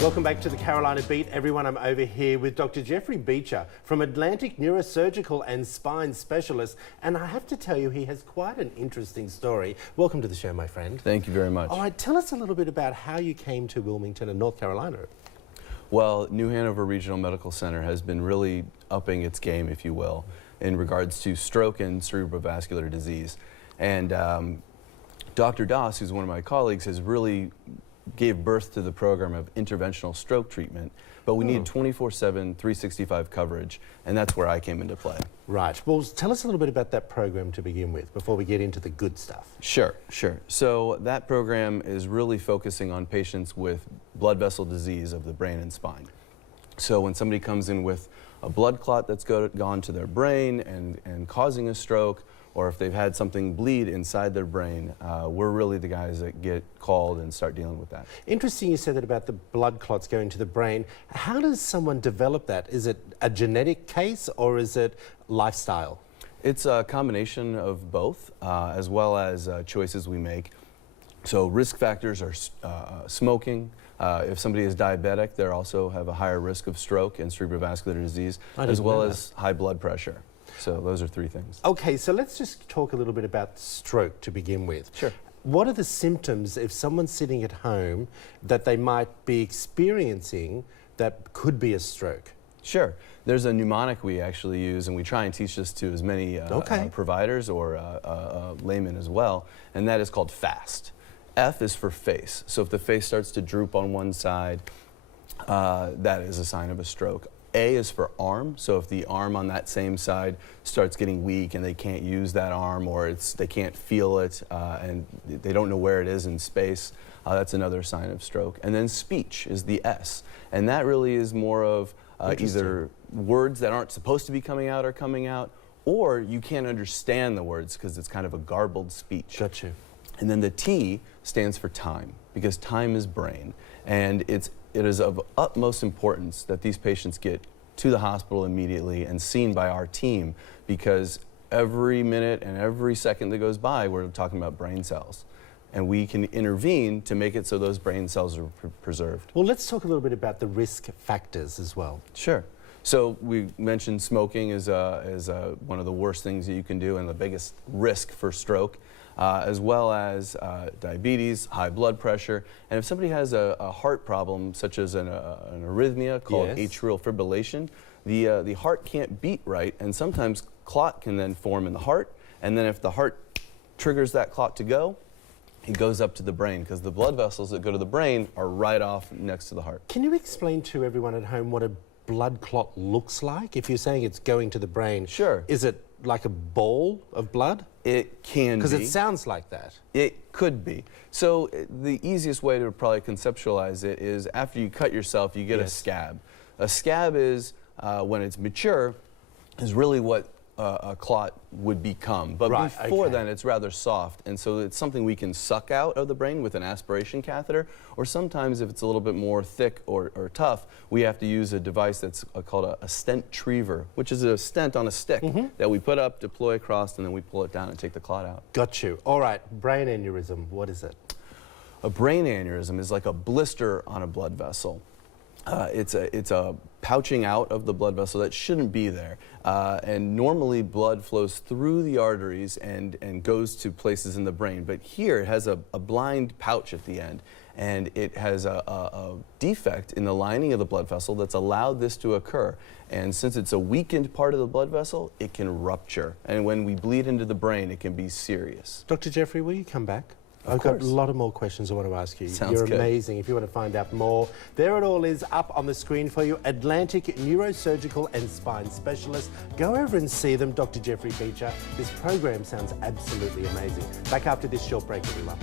Welcome back to the Carolina Beat, everyone. I'm over here with Dr. Jeffrey Beecher from Atlantic Neurosurgical and Spine Specialist, and I have to tell you, he has quite an interesting story. Welcome to the show, my friend. Thank you very much. All right, tell us a little bit about how you came to Wilmington in North Carolina. Well, New Hanover Regional Medical Center has been really upping its game, if you will, in regards to stroke and cerebrovascular disease. And Dr. Doss, who's one of my colleagues, has really gave birth to the program of interventional stroke treatment, but we need 24/7, 365 coverage, and that's where I came into play. Right. Well, tell us a little bit about that program to begin with, before we get into the good stuff. Sure. So that program is really focusing on patients with blood vessel disease of the brain and spine. So when somebody comes in with a blood clot that's gone to their brain and causing a stroke, or if they've had something bleed inside their brain, we're really the guys that get called and start dealing with that. Interesting you said that about the blood clots going to the brain. How does someone develop that? Is it a genetic case or is it lifestyle? It's a combination of both, as well as choices we make. So risk factors are smoking. If somebody is diabetic, they also have a higher risk of stroke and cerebrovascular disease, as well as high blood pressure. So those are three things. Okay, so let's just talk a little bit about stroke to begin with. Sure. What are the symptoms if someone's sitting at home that they might be experiencing that could be a stroke? Sure. There's a mnemonic we actually use, and we try and teach this to as many providers or laymen as well, and that is called FAST. F is for face. So if the face starts to droop on one side, that is a sign of a stroke. A is for arm, so if the arm on that same side starts getting weak and they can't use that arm, or they can't feel it and they don't know where it is in space, that's another sign of stroke. And then speech is the S, and that really is more of either words that aren't supposed to be coming out are coming out, or you can't understand the words because it's kind of a garbled speech. Got you. And then the T stands for time, because time is brain, and it is of utmost importance that these patients get to the hospital immediately and seen by our team, because every minute and every second that goes by, we're talking about brain cells. And we can intervene to make it so those brain cells are preserved. Well, let's talk a little bit about the risk factors as well. Sure. So we mentioned smoking is one of the worst things that you can do and the biggest risk for stroke. As well as diabetes, high blood pressure, and if somebody has a heart problem such as an arrhythmia called atrial fibrillation, the heart can't beat right, and sometimes clot can then form in the heart, and then if the heart triggers that clot to go, it goes up to the brain, because the blood vessels that go to the brain are right off next to the heart. Can you explain to everyone at home what a blood clot looks like? If you're saying it's going to the brain, sure. Is it like a ball of blood? It can be. Because it sounds like that. It could be. So the easiest way to probably conceptualize it is after you cut yourself, you get a scab. A scab is, when it's mature, is really what a clot would become. But before then, it's rather soft. And so it's something we can suck out of the brain with an aspiration catheter. Or sometimes if it's a little bit more thick or tough, we have to use a device that's called a stent triever, which is a stent on a stick that we put up, deploy across, and then we pull it down and take the clot out. Got you. All right, brain aneurysm, what is it? A brain aneurysm is like a blister on a blood vessel. It's a pouching out of the blood vessel that shouldn't be there. And normally blood flows through the arteries and goes to places in the brain. But here it has a blind pouch at the end. And it has a defect in the lining of the blood vessel that's allowed this to occur. And since it's a weakened part of the blood vessel, it can rupture. And when we bleed into the brain, it can be serious. Dr. Jeffrey, will you come back? Of course. Got a lot of more questions I want to ask you. Sounds You're good. amazing. If you want to find out more, there it all is up on the screen for you. Atlantic Neurosurgical and Spine Specialist. Go over and see them, Dr. Jeffrey Beecher. This program sounds absolutely amazing. Back after this short break, everyone.